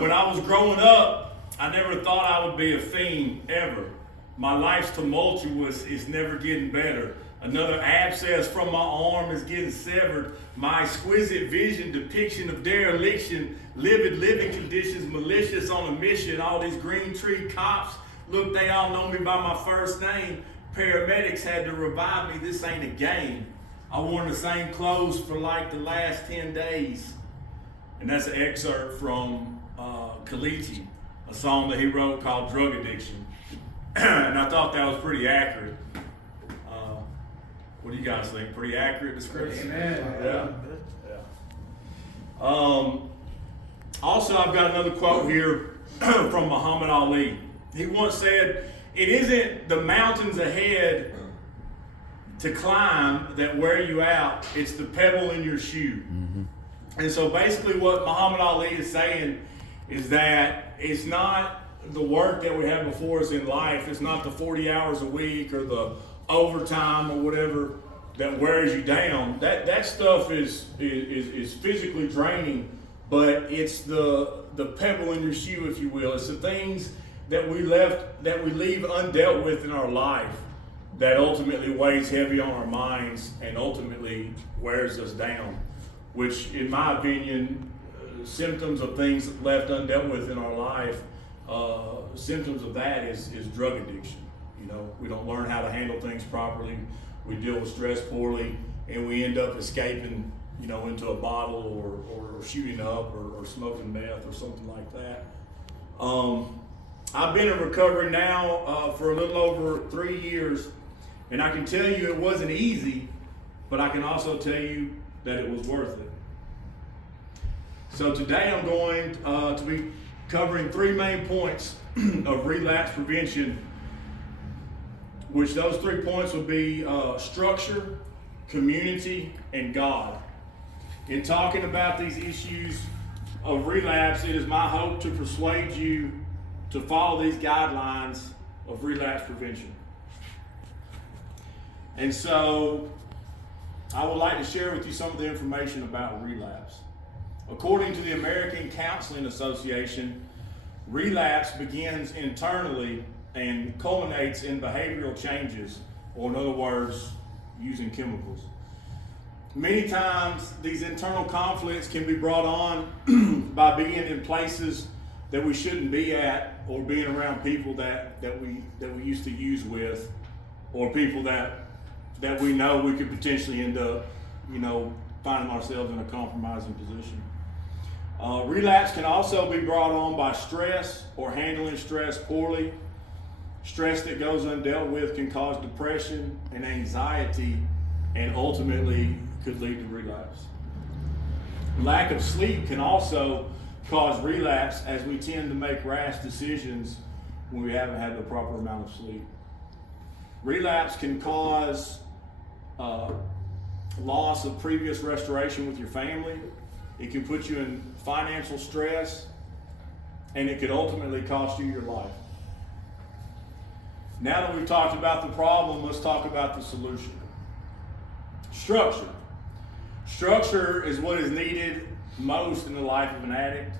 When I was growing up, I never thought I would be a fiend ever. My life's tumultuous, it's never getting better. Another abscess from my arm is getting severed. My exquisite vision, depiction of dereliction, livid living conditions, malicious on a mission. All these green tree cops, look, they all know me by my first name. Paramedics had to revive me, this ain't a game. I worn the same clothes for like the last 10 days. And that's an excerpt from Kalichi, a song that he wrote called Drug Addiction. And I thought that was pretty accurate. What do you guys think? Pretty accurate description? Amen. Yeah. Also, I've got another quote here from Muhammad Ali. He once said, "It isn't the mountains ahead to climb that wear you out, it's the pebble in your shoe." Mm-hmm. And so basically what Muhammad Ali is saying is that it's not the work that we have before us in life, it's not the 40 hours a week or the overtime or whatever that wears you down. That stuff is physically draining, but it's the pebble in your shoe, if you will. It's the things that we leave undealt with in our life that ultimately weighs heavy on our minds and ultimately wears us down, which in my opinion, symptoms of things left undealt with in our life, symptoms of that is drug addiction. You know, we don't learn how to handle things properly, we deal with stress poorly, and we end up escaping, you know, into a bottle or shooting up or smoking meth or something like that. I've been in recovery now for a little over 3 years, and I can tell you it wasn't easy, but I can also tell you that it was worth it. So today I'm going to be covering 3 main points of relapse prevention, which those 3 points will be structure, community, and God. In talking about these issues of relapse, it is my hope to persuade you to follow these guidelines of relapse prevention. And so I would like to share with you some of the information about relapse. According to the American Counseling Association, relapse begins internally and culminates in behavioral changes, or in other words, using chemicals. Many times these internal conflicts can be brought on by being in places that we shouldn't be at, or being around people that we used to use with, or people that we know we could potentially end up, you know, finding ourselves in a compromising position. Relapse can also be brought on by stress or handling stress poorly. Stress that goes undealt with can cause depression and anxiety, and ultimately could lead to relapse. Lack of sleep can also cause relapse, as we tend to make rash decisions when we haven't had the proper amount of sleep. Relapse can cause loss of previous restoration with your family. It can put you in financial stress, and it could ultimately cost you your life. Now that we've talked about the problem, let's talk about the solution. Structure. Structure is what is needed most in the life of an addict.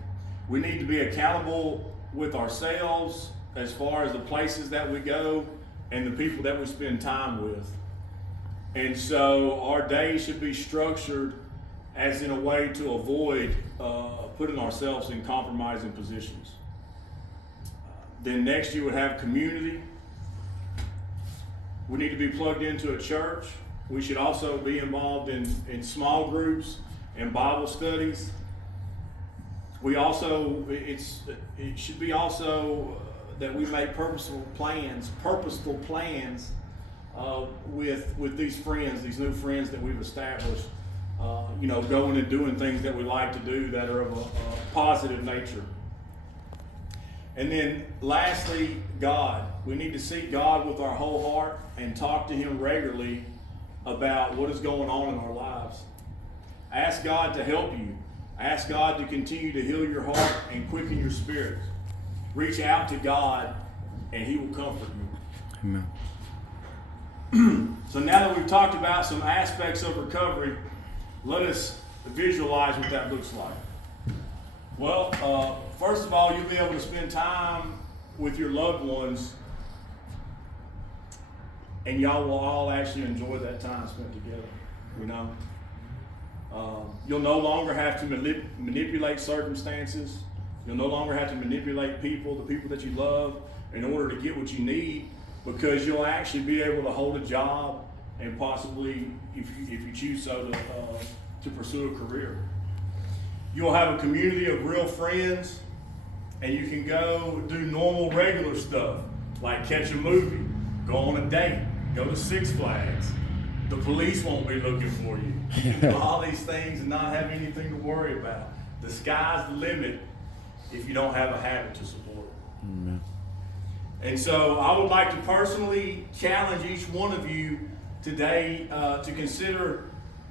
We need to be accountable with ourselves as far as the places that we go and the people that we spend time with. And so our day should be structured as in a way to avoid putting ourselves in compromising positions. Then next you would have community. We need to be plugged into a church. We should also be involved in small groups and Bible studies. We also, it should be also that we make purposeful plans with these friends, these new friends that we've established. Going and doing things that we like to do that are of a positive nature. And then lastly, God. We need to seek God with our whole heart and talk to Him regularly about what is going on in our lives. Ask God to help you. Ask God to continue to heal your heart and quicken your spirit. Reach out to God and He will comfort you. Amen. So now that we've talked about some aspects of recovery, let us visualize what that looks like. Well, first of all, you'll be able to spend time with your loved ones, and y'all will all actually enjoy that time spent together. You know, you'll no longer have to manipulate circumstances. You'll no longer have to manipulate people, the people that you love, in order to get what you need, because you'll actually be able to hold a job and possibly, if you choose so, to pursue a career. You'll have a community of real friends, and you can go do normal, regular stuff like catch a movie, go on a date, go to Six Flags. The police won't be looking for you. You can do all these things and not have anything to worry about. The sky's the limit if you don't have a habit to support it. Amen. And so I would like to personally challenge each one of you today to consider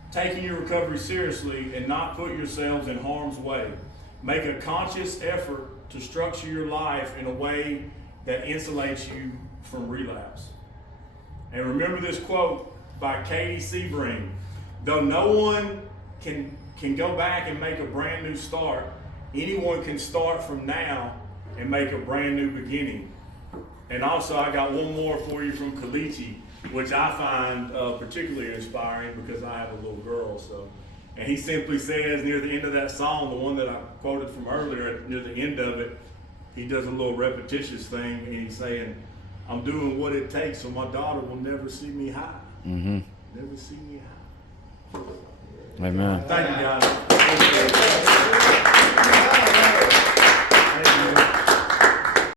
taking your recovery seriously and not put yourselves in harm's way. Make a conscious effort to structure your life in a way that insulates you from relapse. And remember this quote by Katie Sebring: though no one can go back and make a brand new start, anyone can start from now and make a brand new beginning. And also, I got one more for you from Kalichi, which I find particularly inspiring because I have a little girl. So, and he simply says near the end of that song, the one that I quoted from earlier, near the end of it, he does a little repetitious thing, and he's saying, "I'm doing what it takes so my daughter will never see me high." Mm-hmm. Never see me high. Amen. Thank you, guys. Thank you.